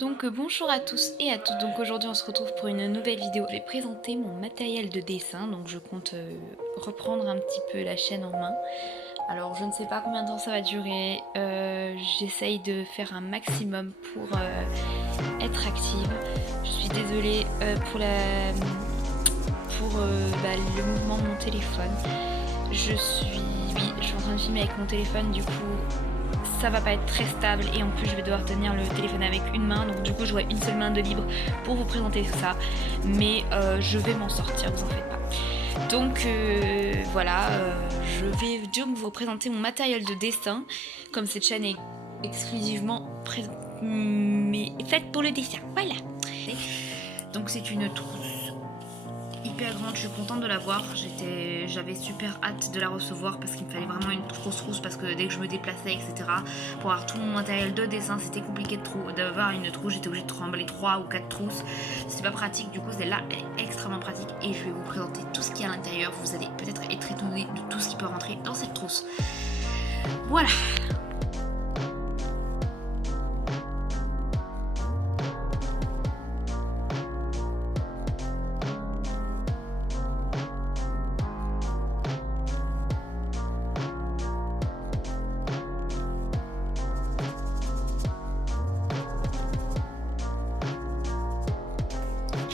Donc bonjour à tous et à toutes, donc aujourd'hui on se retrouve pour une nouvelle vidéo. Je vais présenter mon matériel de dessin, donc je compte reprendre un petit peu la chaîne en main. Alors je ne sais pas combien de temps ça va durer, j'essaye de faire un maximum pour être active. Je suis désolée pour le mouvement de mon téléphone. Je suis en train de filmer avec mon téléphone, du coup ça va pas être très stable et en plus je vais devoir tenir le téléphone avec une main, donc du coup j'aurai une seule main de libre pour vous présenter tout ça, mais je vais m'en sortir, vous en faites pas. Donc voilà, je vais donc vous présenter mon matériel de dessin, comme cette chaîne est exclusivement faite pour le dessin, voilà. Donc c'est une trousse hyper grande, je suis contente de l'avoir, j'avais super hâte de la recevoir parce qu'il me fallait vraiment une grosse trousse, parce que dès que je me déplaçais etc pour avoir tout mon matériel de dessin c'était compliqué d'avoir une trousse, j'étais obligée de remballer 3 ou 4 trousses, c'est pas pratique, du coup celle-là elle est extrêmement pratique et je vais vous présenter tout ce qu'il y a à l'intérieur, vous allez peut-être être étonné de tout ce qui peut rentrer dans cette trousse. Voilà.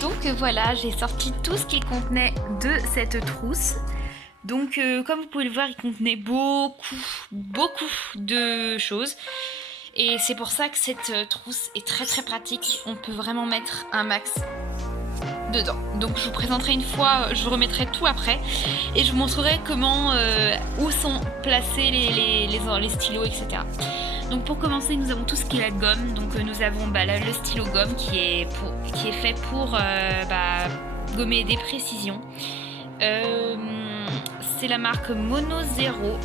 Donc voilà, j'ai sorti tout ce qu'il contenait de cette trousse. Donc comme vous pouvez le voir, il contenait beaucoup de choses. Et c'est pour ça que cette trousse est très pratique. On peut vraiment mettre un max dedans. Donc je vous présenterai une fois, je vous remettrai tout après. Et je vous montrerai comment, où sont placés les stylos, etc. Donc pour commencer, nous avons tout ce qui est la gomme. Donc nous avons le stylo gomme qui est fait pour gommer des précisions. C'est la marque Mono Zero.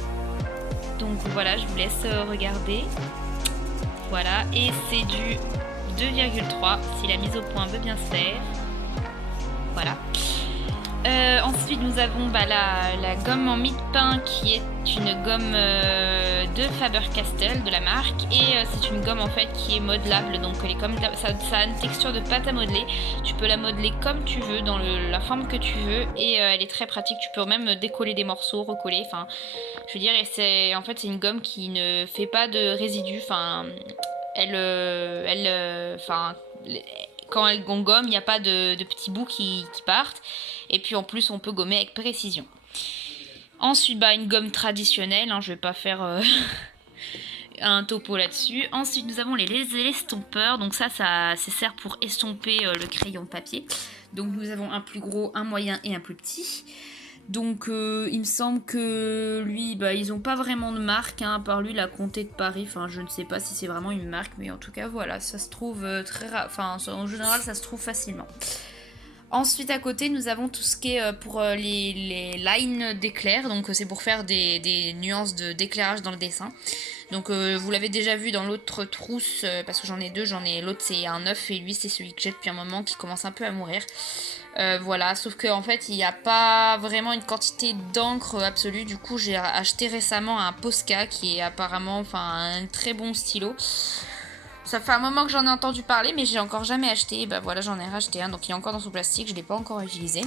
Donc voilà, je vous laisse regarder. Voilà, et c'est du 2,3 si la mise au point veut bien se faire. Voilà. Ensuite nous avons la gomme en mie-de-pain qui est une gomme de Faber-Castell de la marque, et c'est une gomme en fait qui est modelable, donc elle est comme ça a une texture de pâte à modeler, tu peux la modeler comme tu veux dans la forme que tu veux, et elle est très pratique, tu peux même décoller des morceaux, recoller, enfin je veux dire, et c'est une gomme qui ne fait pas de résidus, enfin quand on gomme, il n'y a pas de petits bouts qui partent. Et puis en plus, on peut gommer avec précision. Ensuite, une gomme traditionnelle. Je vais pas faire un topo là-dessus. Ensuite, nous avons les estompeurs. Donc ça sert pour estomper le crayon papier. Donc nous avons un plus gros, un moyen et un plus petit. Donc il me semble que lui, ils ont pas vraiment de marque, à part lui, la Comté de Paris, enfin je ne sais pas si c'est vraiment une marque, mais en tout cas voilà, ça se trouve très rare, enfin en général ça se trouve facilement. Ensuite à côté nous avons tout ce qui est pour les lines d'éclair, donc c'est pour faire des nuances d'éclairage dans le dessin. Donc vous l'avez déjà vu dans l'autre trousse, parce que j'en ai deux, l'autre c'est un 9 et lui c'est celui que j'ai depuis un moment qui commence un peu à mourir. Voilà, sauf qu'en fait il n'y a pas vraiment une quantité d'encre absolue, du coup j'ai acheté récemment un Posca qui est apparemment un très bon stylo. Ça fait un moment que j'en ai entendu parler, mais j'ai encore jamais acheté. Voilà, j'en ai racheté un, donc il est encore dans son plastique, je ne l'ai pas encore utilisé.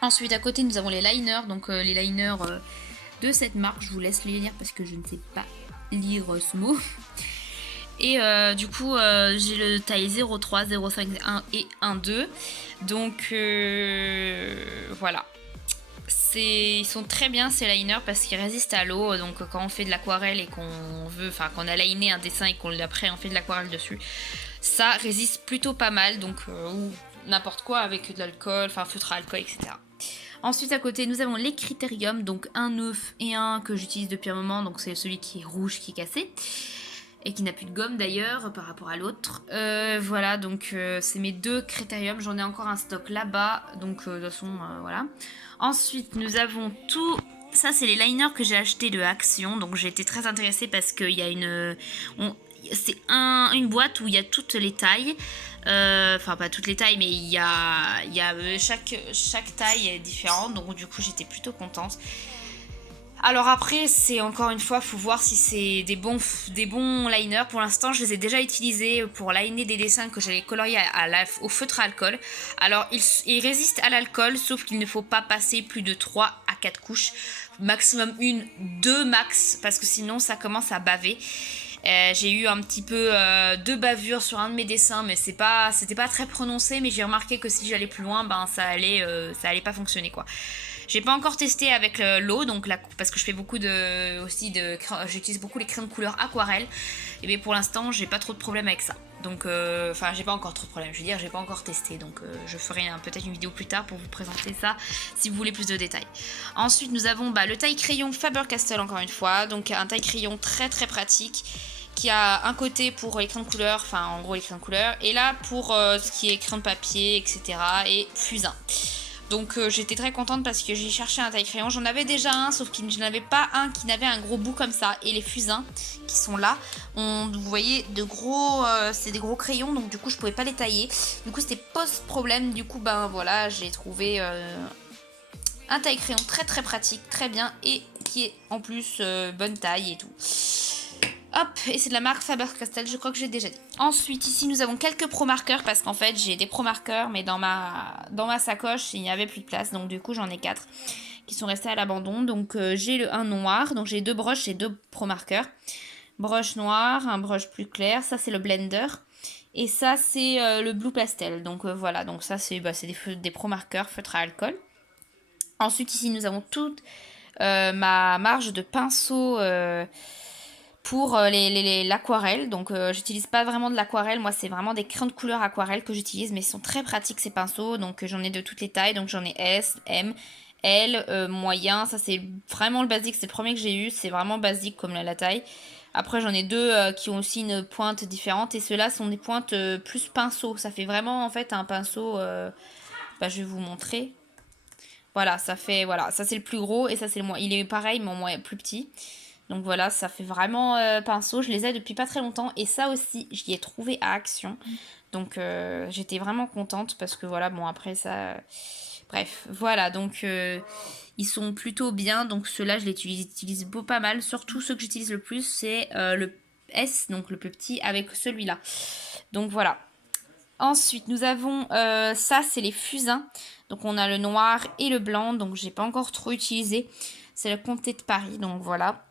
Ensuite à côté nous avons les liners, donc les liners de cette marque, je vous laisse les lire parce que je ne sais pas lire ce mot. Et du coup j'ai le taille 0,3, 0,5, 1 et 1,2. Donc voilà. Ils sont très bien ces liners parce qu'ils résistent à l'eau. Donc quand on fait de l'aquarelle et qu'on a liné un dessin et qu'on après on fait de l'aquarelle dessus, ça résiste plutôt pas mal. Donc ou n'importe quoi avec de l'alcool, feutre à alcool, etc. Ensuite à côté nous avons les critériums, donc un 9 et un que j'utilise depuis un moment, donc c'est celui qui est rouge qui est cassé et qui n'a plus de gomme d'ailleurs par rapport à l'autre. Voilà, donc c'est mes deux critériums, j'en ai encore un stock là-bas, donc de toute façon voilà. Ensuite nous avons tout, ça c'est les liners que j'ai acheté de Action, donc j'ai été très intéressée parce qu'il y a c'est une boîte où il y a toutes les tailles, pas toutes les tailles, mais il y a chaque taille est différente, donc du coup j'étais plutôt contente. Alors après, c'est encore une fois, faut voir si c'est des bons liners. Pour l'instant, je les ai déjà utilisés pour liner des dessins que j'allais colorier au feutre à alcool. Alors, ils résistent à l'alcool, sauf qu'il ne faut pas passer plus de 3 à 4 couches. Maximum 1, 2 max, parce que sinon ça commence à baver. J'ai eu un petit peu de bavure sur un de mes dessins, mais c'était pas très prononcé. Mais j'ai remarqué que si j'allais plus loin, ben ça allait pas fonctionner quoi. J'ai pas encore testé avec l'eau, donc parce que je fais j'utilise beaucoup les crayons de couleur aquarelle. Et bien pour l'instant, j'ai pas trop de problème avec ça. Donc, enfin, j'ai pas encore trop de problème. Je veux dire, j'ai pas encore testé, donc je ferai peut-être une vidéo plus tard pour vous présenter ça si vous voulez plus de détails. Ensuite, nous avons le taille crayon Faber-Castell encore une fois, donc un taille crayon très très pratique qui a un côté pour les crayons de couleur, enfin en gros les crayons de couleur, et là pour ce qui est crayon de papier, etc. et fusain. Donc j'étais très contente parce que j'ai cherché un taille crayon. J'en avais déjà un, sauf que je n'avais pas un qui n'avait un gros bout comme ça. Et les fusains qui sont là, vous voyez, c'est des gros crayons, donc du coup je pouvais pas les tailler. Du coup c'était post-problème. Du coup ben voilà, j'ai trouvé un taille crayon très très pratique, très bien, et qui est en plus bonne taille et tout. Hop, et c'est de la marque Faber-Castell, je crois que j'ai déjà dit. Ensuite, ici, nous avons quelques pro marqueurs parce qu'en fait, j'ai des pro marqueurs, mais dans ma sacoche, il n'y avait plus de place. Donc, du coup, j'en ai 4 qui sont restés à l'abandon. Donc, j'ai un noir. Donc, j'ai 2 brushes et 2 pro marqueurs. Brush noir, un brush plus clair. Ça, c'est le blender. Et ça, c'est le blue pastel. Donc, voilà. Donc, ça, c'est des pro marqueurs feutre à alcool. Ensuite, ici, nous avons toute ma marge de pinceau pour l'aquarelle. Donc j'utilise pas vraiment de l'aquarelle, moi c'est vraiment des crayons de couleur aquarelle que j'utilise, mais ils sont très pratiques ces pinceaux. Donc j'en ai de toutes les tailles, donc j'en ai S, M, L, moyen. Ça c'est vraiment le basique, c'est le premier que j'ai eu, c'est vraiment basique comme la taille. Après j'en ai 2 qui ont aussi une pointe différente, et ceux-là sont des pointes plus pinceau. Ça fait vraiment en fait un pinceau, je vais vous montrer. Voilà, ça c'est le plus gros, et ça c'est le moins, il est pareil mais en plus petit. Donc voilà, ça fait vraiment pinceau. Je les ai depuis pas très longtemps. Et ça aussi, j'y ai trouvé à Action. Donc j'étais vraiment contente parce que voilà, bon après ça... Bref, voilà, donc ils sont plutôt bien. Donc ceux-là, je les utilise pas mal. Surtout ceux que j'utilise le plus, c'est le S, donc le plus petit, avec celui-là. Donc voilà. Ensuite, nous avons ça, c'est les fusains. Donc on a le noir et le blanc. Donc j'ai pas encore trop utilisé. C'est le Comté de Paris, donc voilà.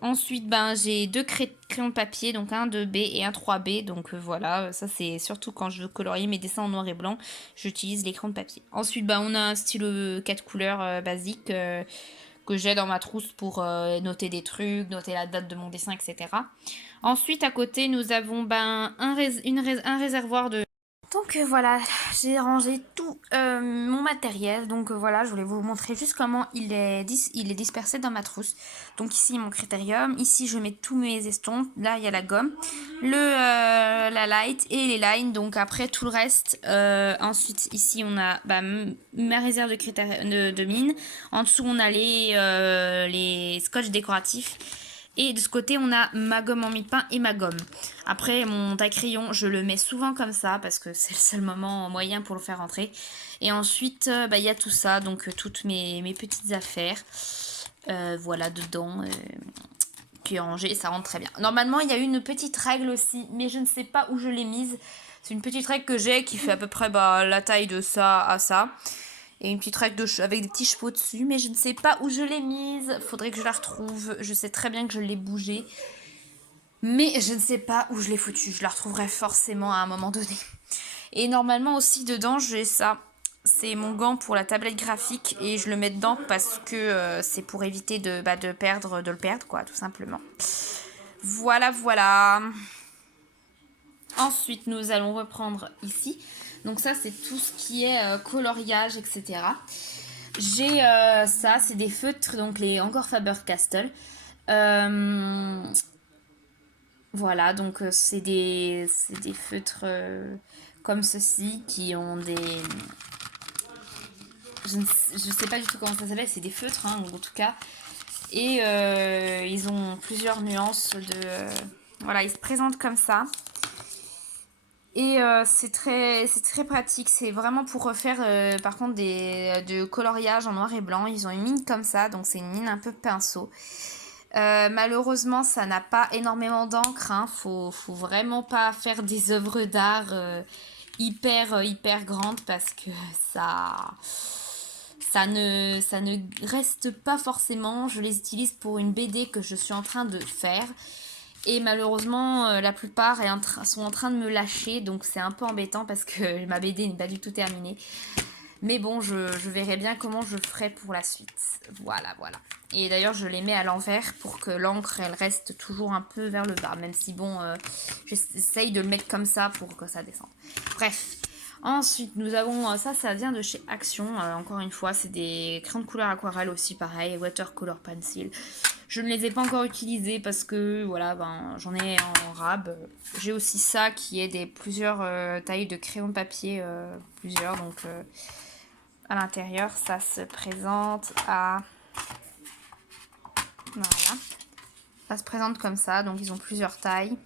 Ensuite, j'ai 2 crayons de papier, donc un 2B et un 3B. Donc voilà, ça c'est surtout quand je veux colorier mes dessins en noir et blanc, j'utilise les crayons de papier. Ensuite, on a un stylo 4 couleurs basique que j'ai dans ma trousse pour noter des trucs, noter la date de mon dessin, etc. Ensuite, à côté, nous avons un réservoir de... Donc voilà, j'ai rangé tout mon matériel. Donc voilà, je voulais vous montrer juste comment il est dispersé dans ma trousse. Donc ici mon critérium, ici je mets tous mes estompes. Là il y a la gomme, la light et les lines. Donc après tout le reste. Ensuite ici on a ma réserve de mine. En dessous on a les scotch décoratifs. Et de ce côté, on a ma gomme en mie-de-pain et ma gomme. Après, mon taille-crayon, je le mets souvent comme ça parce que c'est le seul moment moyen pour le faire rentrer. Et ensuite, il y a tout ça, donc toutes mes petites affaires. Voilà, dedans, qui est rangé, ça rentre très bien. Normalement, il y a une petite règle aussi, mais je ne sais pas où je l'ai mise. C'est une petite règle que j'ai qui fait à peu près la taille de ça à ça. Et une petite règle avec des petits chevaux dessus, mais je ne sais pas où je l'ai mise. Faudrait que je la retrouve. Je sais très bien que je l'ai bougée, mais je ne sais pas où je l'ai foutue. Je la retrouverai forcément à un moment donné. Et normalement aussi dedans, j'ai ça. C'est mon gant pour la tablette graphique et je le mets dedans parce que c'est pour éviter de le perdre, quoi, tout simplement. Voilà, voilà. Ensuite, nous allons reprendre ici. Donc ça, c'est tout ce qui est coloriage, etc. J'ai ça, c'est des feutres, donc encore Faber-Castell. Voilà, donc c'est des feutres comme ceci qui ont des... Je sais pas du tout comment ça s'appelle, c'est des feutres, hein, en tout cas. Et ils ont plusieurs nuances de... voilà, ils se présentent comme ça. Et c'est très pratique. C'est vraiment pour refaire par contre de coloriage en noir et blanc. Ils ont une mine comme ça, donc c'est une mine un peu pinceau. Malheureusement, ça n'a pas énormément d'encre. Hein. Faut vraiment pas faire des œuvres d'art hyper grandes parce que ça, ça ne reste pas forcément. Je les utilise pour une BD que je suis en train de faire. Et malheureusement, la plupart sont en train de me lâcher. Donc c'est un peu embêtant parce que ma BD n'est pas du tout terminée. Mais bon, je verrai bien comment je ferai pour la suite. Voilà. Et d'ailleurs, je les mets à l'envers pour que l'encre, elle reste toujours un peu vers le bas. Même si, bon, j'essaye de le mettre comme ça pour que ça descende. Bref. Ensuite, nous avons... ça vient de chez Action. Encore une fois, c'est des crayons de couleur aquarelle aussi, pareil. Watercolor pencil. Je ne les ai pas encore utilisés parce que, voilà, j'en ai en rab. J'ai aussi ça qui est plusieurs tailles de crayons de papier. Plusieurs, donc... à l'intérieur, ça se présente à... Voilà. Ça se présente comme ça, donc ils ont plusieurs tailles.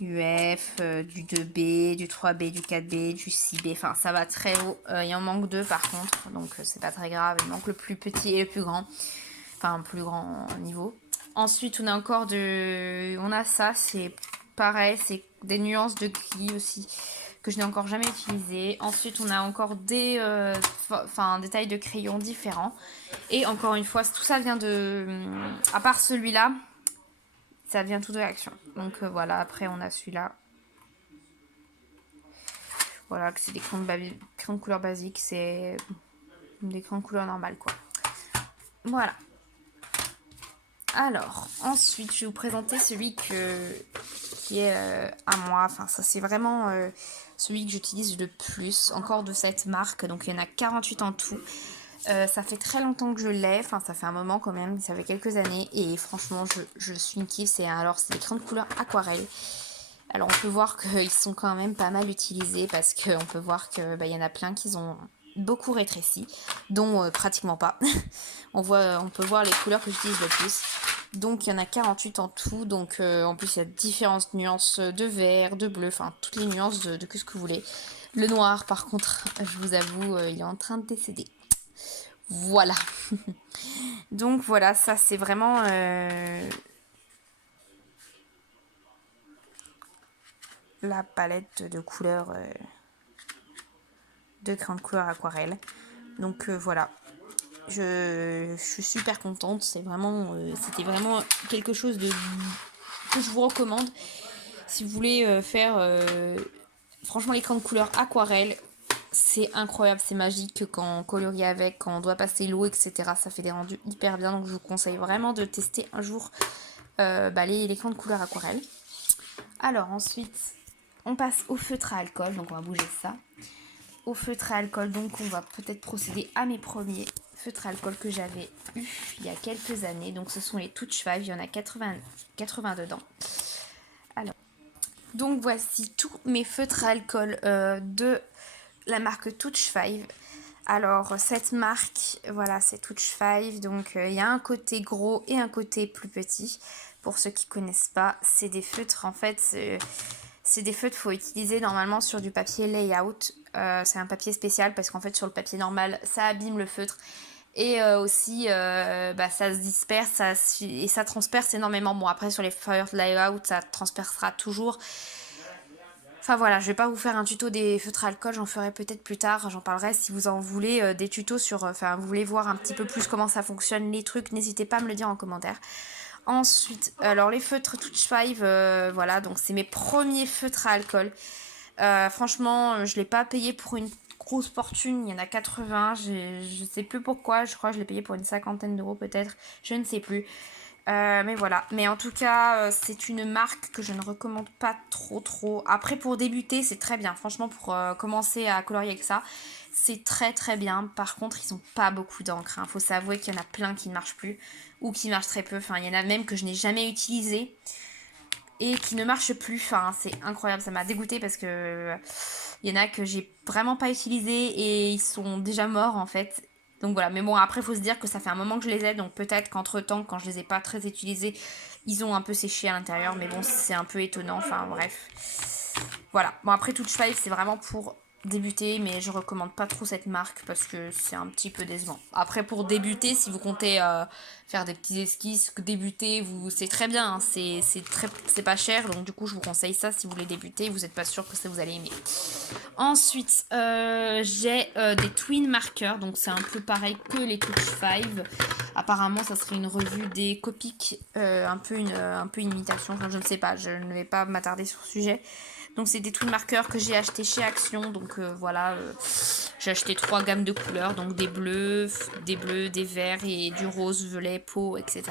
Du F, du 2B, du 3B, du 4B, du 6B. Enfin, ça va très haut. Il en manque 2 par contre, donc c'est pas très grave. Il manque le plus petit et le plus grand. Enfin, le plus grand niveau. Ensuite, on a encore on a ça, c'est pareil, c'est des nuances de gris aussi que je n'ai encore jamais utilisé. Ensuite, on a encore des tailles de crayons différents. Et encore une fois, tout ça vient à part celui-là, ça vient tout de Action. Donc voilà, après on a celui-là. Voilà, c'est des crayons de couleur basique, c'est des crayons de couleur normale quoi. Voilà. Alors, ensuite, je vais vous présenter celui qui est à moi. Enfin, ça c'est vraiment celui que j'utilise le plus, encore de cette marque. Donc, il y en a 48 en tout. Ça fait très longtemps que je l'ai. Enfin, ça fait un moment quand même. Ça fait quelques années. Et franchement, je suis une kiff. C'est des crayons de couleur aquarelle. Alors, on peut voir qu'ils sont quand même pas mal utilisés parce qu'on peut voir qu'il y en a plein qui ont beaucoup rétréci, dont pratiquement pas. On peut voir les couleurs que j'utilise le plus. Donc il y en a 48 en tout. Donc en plus il y a différentes nuances de vert, de bleu, enfin toutes les nuances de ce que vous voulez. Le noir par contre, je vous avoue, il est en train de décéder. Voilà. Donc voilà, ça c'est vraiment... la palette de couleurs de crayons de couleur aquarelle. Donc voilà. Je suis super contente. C'était vraiment quelque chose que je vous recommande. Si vous voulez faire... franchement, les crayons de couleur aquarelle, c'est incroyable, c'est magique quand on colorie avec, quand on doit passer l'eau, etc. Ça fait des rendus hyper bien. Donc je vous conseille vraiment de tester un jour les crayons de couleur aquarelle. Alors ensuite, on passe au feutre à alcool. Donc on va bouger ça. Au feutre à alcool, donc on va peut-être procéder à mes premiers feutres à alcool que j'avais eu il y a quelques années. Donc ce sont les Touch 5, il y en a 80 dedans. Alors, donc voici tous mes feutres à alcool de la marque Touch 5. Alors cette marque, voilà, c'est Touch 5. Donc il y a un côté gros et un côté plus petit. Pour ceux qui ne connaissent pas, c'est des feutres en fait... C'est des feutres qu'il faut utiliser normalement sur du papier layout. C'est un papier spécial parce qu'en fait sur le papier normal ça abîme le feutre. Et aussi ça se disperse et ça transperce énormément. Bon après sur les feutres layout ça transpercera toujours. Enfin voilà, je vais pas vous faire un tuto des feutres à alcool, j'en ferai peut-être plus tard, j'en parlerai si vous en voulez des tutos vous voulez voir un petit peu plus comment ça fonctionne, les trucs, n'hésitez pas à me le dire en commentaire. Ensuite, alors les feutres Touch 5, voilà, donc c'est mes premiers feutres à alcool. Franchement, je ne l'ai pas payé pour une grosse fortune, il y en a 80, je sais plus pourquoi, je crois que je l'ai payé pour une 50aine d'euros peut-être, je ne sais plus. Mais voilà, mais en tout cas, c'est une marque que je ne recommande pas trop. Après, pour débuter, c'est très bien, franchement, pour commencer à colorier avec ça, c'est très bien. Par contre, ils n'ont pas beaucoup d'encre, hein. Faut s'avouer qu'il y en a plein qui ne marchent plus ou qui marchent très peu. Enfin, il y en a même que je n'ai jamais utilisé et qui ne marchent plus. Enfin, c'est incroyable, ça m'a dégoûté parce que il y en a que j'ai vraiment pas utilisé et ils sont déjà morts en fait. Donc voilà, mais bon, après, il faut se dire que ça fait un moment que je les ai, donc peut-être qu'entre temps, quand je les ai pas très utilisés, Ils ont un peu séché à l'intérieur, mais bon, c'est un peu étonnant. Enfin, bref. Voilà. Bon, après, Touch 5, c'est vraiment pour débuter, mais je recommande pas trop cette marque parce que c'est un petit peu décevant. Après, pour débuter, si vous comptez faire des petits esquisses, débuter, c'est très bien. Hein, c'est pas cher, donc du coup, je vous conseille ça si vous voulez débuter. Vous n'êtes pas sûr que ça vous allez aimer. Ensuite, j'ai des twin markers, donc c'est un peu pareil que les Touch 5. Apparemment, ça serait une revue des Copic, un peu une imitation, enfin je ne sais pas, je ne vais pas m'attarder sur le sujet. Donc c'est des twin markers que j'ai acheté chez Action, donc voilà, j'ai acheté 3 gammes de couleurs, donc des bleus, des verts et du rose, violet, peau, etc.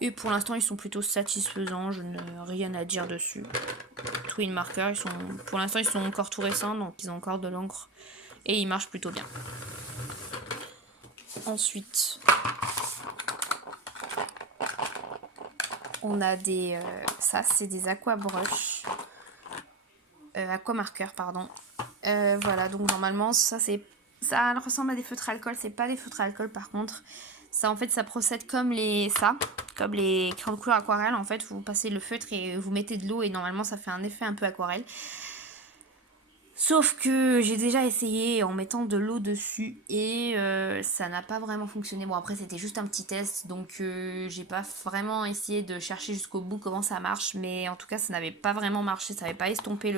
Et pour l'instant, ils sont plutôt satisfaisants, je n'ai rien à dire dessus. Twin markers, pour l'instant, ils sont encore tout récents, donc ils ont encore de l'encre et ils marchent plutôt bien. Ensuite, on a des... ça, c'est des aquabrush. Aquamarqueurs, pardon. Voilà, donc normalement, ça ressemble à des feutres alcool. C'est pas des feutres alcool, par contre. Ça, en fait, ça procède comme les crayons de couleur aquarelle. En fait, vous passez le feutre et vous mettez de l'eau et normalement, ça fait un effet un peu aquarelle. Sauf que j'ai déjà essayé en mettant de l'eau dessus et ça n'a pas vraiment fonctionné. Bon, après c'était juste un petit test, donc j'ai pas vraiment essayé de chercher jusqu'au bout comment ça marche, mais en tout cas ça n'avait pas vraiment marché, ça n'avait pas estompé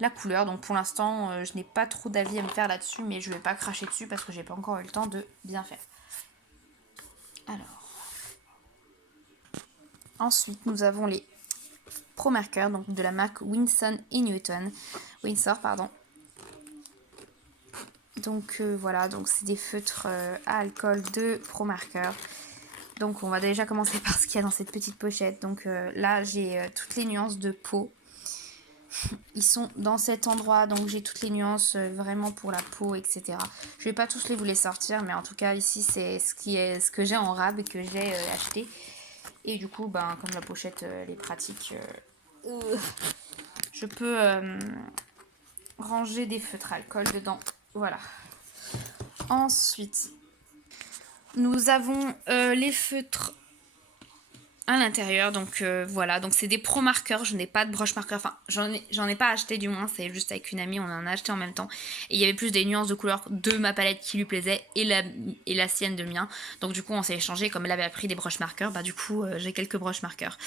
la couleur. Donc pour l'instant je n'ai pas trop d'avis à me faire là-dessus, mais je vais pas cracher dessus parce que j'ai pas encore eu le temps de bien faire. Alors, ensuite nous avons les Pro Marker, donc de la marque Winsor et Newton. Windsor, pardon. Donc voilà, donc c'est des feutres à alcool de Pro Marker. Donc on va déjà commencer par ce qu'il y a dans cette petite pochette. Donc là j'ai toutes les nuances de peau. Ils sont dans cet endroit, donc j'ai toutes les nuances vraiment pour la peau, etc. Je vais pas tous vous les sortir, mais en tout cas ici c'est ce que j'ai en rab et que j'ai acheté. Et du coup, ben, comme la pochette elle est pratique, je peux ranger des feutres à alcool dedans. Voilà. Ensuite, nous avons les feutres à l'intérieur. Donc voilà, donc c'est des pro marqueurs. Je n'ai pas de broche marqueur. Enfin, j'en ai pas acheté du moins. C'est juste avec une amie, on en a acheté en même temps. Et il y avait plus des nuances de couleurs de ma palette qui lui plaisait et la sienne de mien. Donc du coup, on s'est échangé. Comme elle avait pris des broches marqueurs, bah du coup, j'ai quelques broches marqueurs.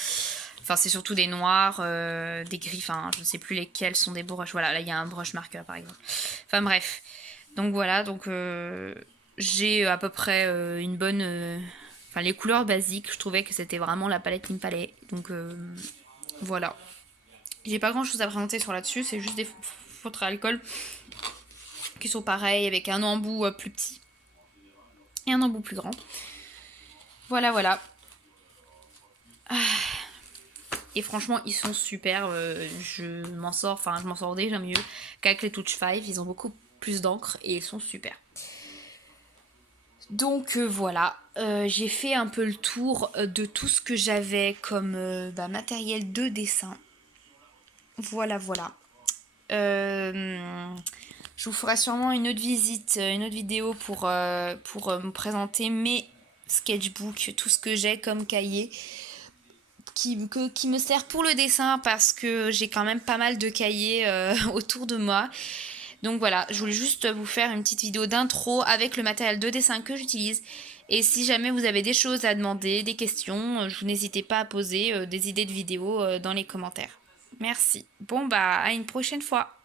Enfin, c'est surtout des noirs, des gris. Enfin, je ne sais plus lesquels sont des broches. Voilà, là, il y a un broche marqueur par exemple. Enfin, bref. Donc voilà, donc j'ai à peu près une bonne... Enfin, les couleurs basiques, je trouvais que c'était vraiment la palette qui me fallait. Donc voilà. J'ai pas grand chose à présenter sur là-dessus, c'est juste des feutres à alcool qui sont pareils avec un embout plus petit et un embout plus grand. Voilà, voilà. Et franchement, ils sont super. Je m'en sors déjà mieux qu'avec les Touch 5. Ils ont beaucoup plus d'encre et ils sont super. Donc voilà, j'ai fait un peu le tour de tout ce que j'avais comme matériel de dessin. Voilà, voilà. Je vous ferai sûrement une autre visite, une autre vidéo pour me présenter mes sketchbooks, tout ce que j'ai comme cahier qui me sert pour le dessin parce que j'ai quand même pas mal de cahiers autour de moi. Donc voilà, je voulais juste vous faire une petite vidéo d'intro avec le matériel de dessin que j'utilise. Et si jamais vous avez des choses à demander, des questions, je vous n'hésitez pas à poser des idées de vidéos dans les commentaires. Merci. Bon bah à une prochaine fois.